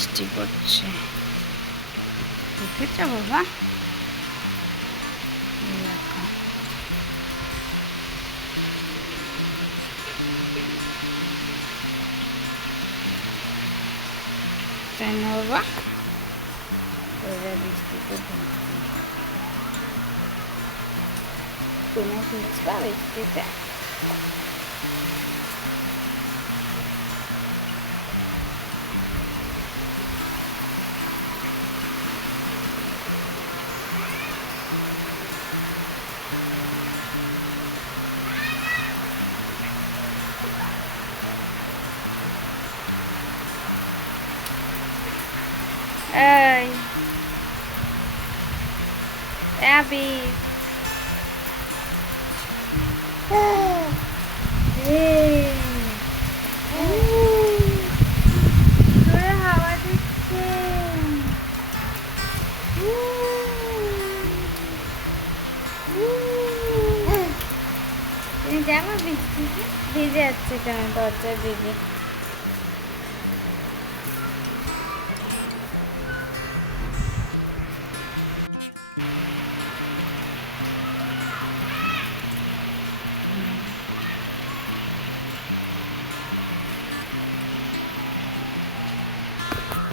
বৃষ্টি পড়ছে, দেখেছ বাবা? দেখো তাই না বাবা? ওরা বৃষ্টিতে ভিজছে, তুমি ভিজবা বৃষ্টিতে? এই অ্যাবি, জোরে হাওয়া দিচ্ছে। তুমি যাবো বৃষ্টিতে? ভিজে যাচ্ছে কেন দরজার দিকে?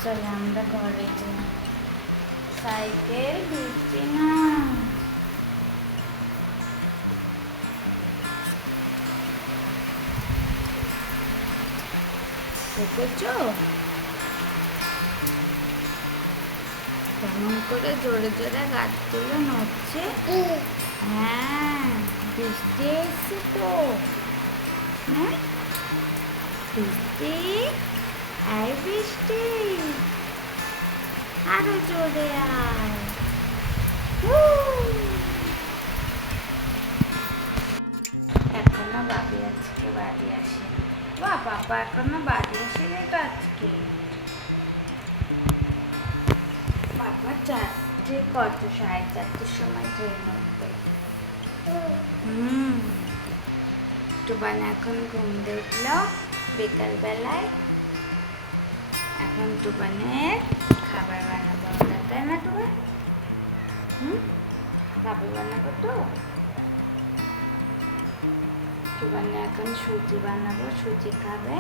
চলে আমরা ঘরে যাই। সাইকেল ভিজছি না। দেখেছো কেমন করে জোরে জোরে গাছগুলো নড়ছে? হ্যাঁ, বৃষ্টি এসছে তো। হ্যাঁ, বৃষ্টি, আয় বৃষ্টি, আরো জোরে আয়। এখনো বাড়ি আজকে বাড়ি আসেনি। বা পাপা এখনো বাড়ি আসেনি তো আজকে। পাপা চারটে কত, 4:30 সময় ট্রেন উঠবে। টুবান এখন ঘুম দিয়ে উঠলো বিকালবেলায়। এখন টুবানের খাবার বানাবো আমরা, তাই না টুবান? খাবার বানাবো তো। টুবানে এখন সুজি বানাবো, সুজি খাবে।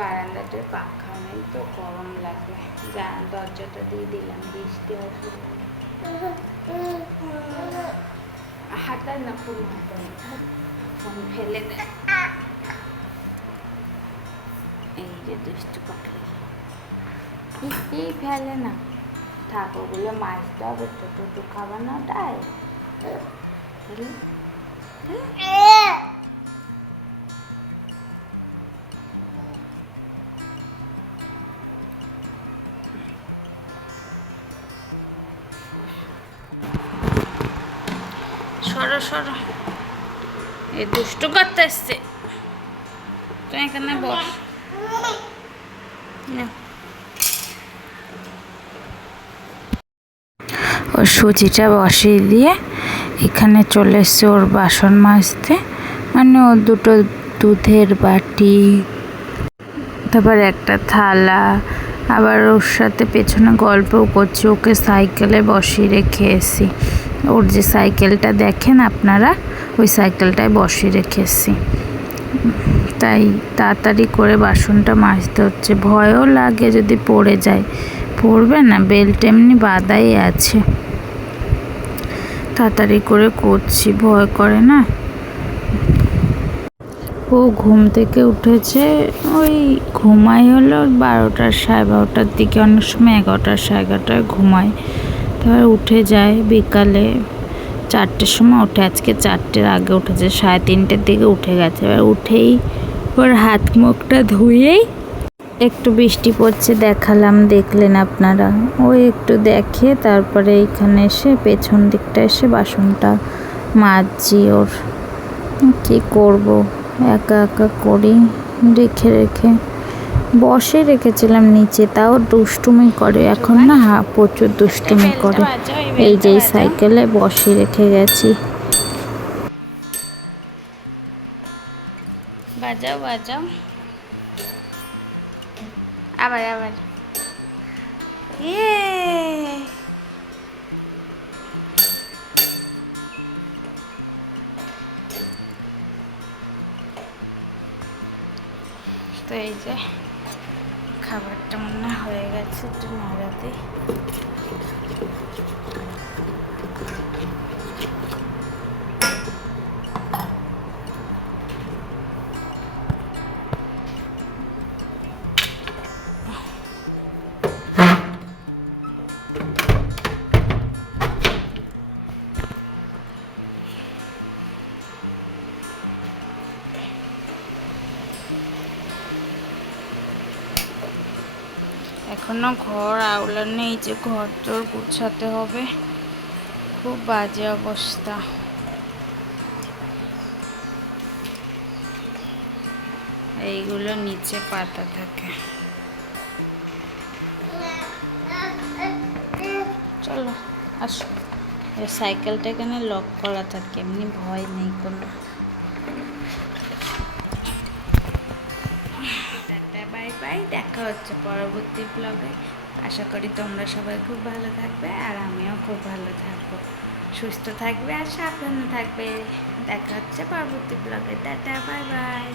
বারান্দাতে পাখা নেই তো গরম লাগে, দরজাটা দিয়ে দিলাম, বৃষ্টি আসবে। হাঁটা না, ফোন হাঁটা না, ফোন ফেলে দে। এই যে দুষ্টু পাখি, কিছুই ফেলে না। থাক, ওগুলো মাছতে হবে তো, টুটু খাবার না ওটাই। সরো সরো, এই দুষ্টু করতে এসছে। তুই এখানে বস। ওর সুজিটা বসিয়ে দিয়ে এখানে চলে এসছে ওর বাসন মাজতে। মানে ওর দুটো দুধের বাটি, তারপর একটা থালা, আবার ওর সাথে পেছনে গল্পও করছে। ওকে সাইকেলে বসিয়ে রেখে এসি। ওর যে সাইকেলটা দেখেন আপনারা, ওই সাইকেলটায় বসিয়ে রেখে এসি। তাই তাড়াতাড়ি করে বাসনটা মাজতে হচ্ছে। ভয়ও লাগে যদি পড়ে যায়। পড়বে না, বেল্ট এমনি বাঁধাই আছে। তাড়াতাড়ি করে করছি, ভয় করে না। ও ঘুম থেকে উঠেছে, ওই ঘুমাই হলো 12টা 12:30 দিকে, অনেক সময় 11টা 11:30 ঘুমায়। তারপর উঠে যায় বিকালে 4টের সময় ওঠে। আজকে 4টের আগে উঠেছে, 3:30 দিকে উঠে গেছে। এবার উঠেই ওর হাত মুখটা ধুয়েই, একটু বৃষ্টি পড়ছে দেখালাম, দেখলেন আপনারা। ওই একটু দেখে তারপরে এইখানে এসে পেছন দিকটা এসে বাসনটা মাজছি। ওর কী করব, একা একা করি রেখে রেখে। বসে রেখেছিলাম নিচে, তাও দুষ্টুমি করে এখন না, প্রচুর দুষ্টুমি করে। এই যে সাইকেলে বসে রেখে গেছি। বাজাও বাজাও, আবার আবার, তো এই যে খাবারটা মনে হয়ে গেছে, একটু নাড়াতে। এখনো ঘর আওলা নেই, যে ঘর তোর গুছাতে হবে, খুব বাজে অবস্থা। এইগুলো নিচে পাতা থাকে। চলো আসো, সাইকেলটা এখানে লক করা থাকে, এমনি ভয় নেই কোনো। টাটা বাই বাই, দেখা হচ্ছে পরবর্তী ব্লগে। আশা করি তোমরা সবাই খুব ভালো থাকবে, আর আমিও খুব ভালো থাকবো, সুস্থ থাকবে আর সাবধানে থাকবে। দেখা হচ্ছে পরবর্তী ব্লগে। Tata bye bye.